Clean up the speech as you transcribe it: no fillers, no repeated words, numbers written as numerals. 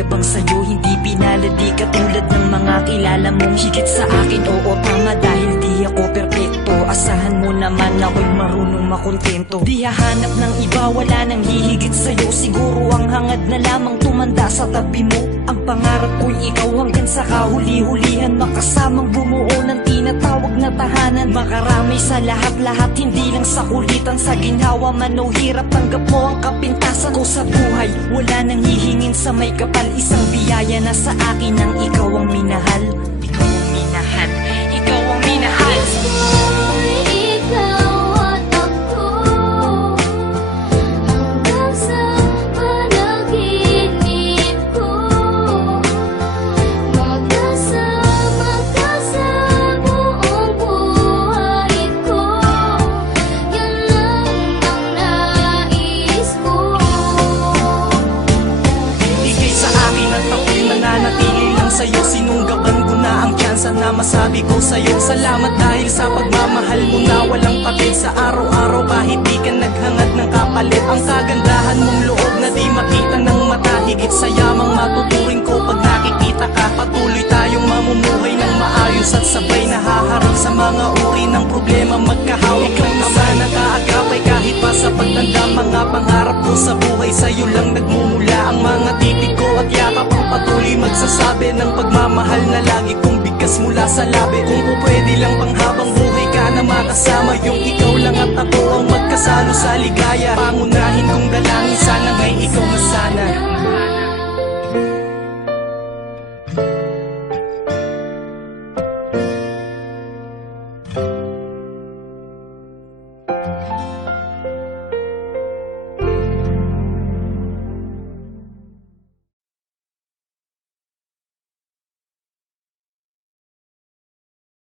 mayabang sa'yo, hindi pinalad, di katulad ng mga kilala mong higit sa akin. Oo, tama, dahil di ako perpekto. Asahan mo naman ako'y marunong makontento. Di hahanap ng iba, wala nang hihigit sa'yo. Siguro ang hangad na lamang tumanda sa tabi mo. Ang pangarap ko'y ikaw hanggang sa kahuli-hulihan, makasamang bumuo ng tinatawag na tahanan. Makaramay sa lahat-lahat, hindi lang sa kulitan. Sa ginhawa man o hirap, tanggap mo ang kapintasan ko sa buhay. Wala nang hihingin sa may kapal, isang biyaya na sa akin ang ikaw ang minahal. Ikaw ang minahal, ikaw ang minahal. Sa'yo, sinunggaban ko na ang tsansa na masabi ko sa'yo salamat dahil sa pagmamahal mo na walang patid sa araw-araw. Kahit di ka naghangad ng kapalit, ang kagandahan mong loob na di makita ng mata, higit sa yamang matuturing ko pag nakikita ka. Patuloy tayong mamumuhay ng maayos at sabay nahaharap sa mga uri ng problema, magkahawak ng ama na kaagapay. Kahit pa sa pagtanda, mga pangarap ko sa buhay, sa'yo lang nagmumula ang mga titig ko at yakap. Ang patuloy magsasabi ng pagmamahal na lagi kong bigkas mula sa labi. Kung pwede lang pang habang buhay ka na makasama, yung ikaw lang at ako ang magkasalo sa ligaya.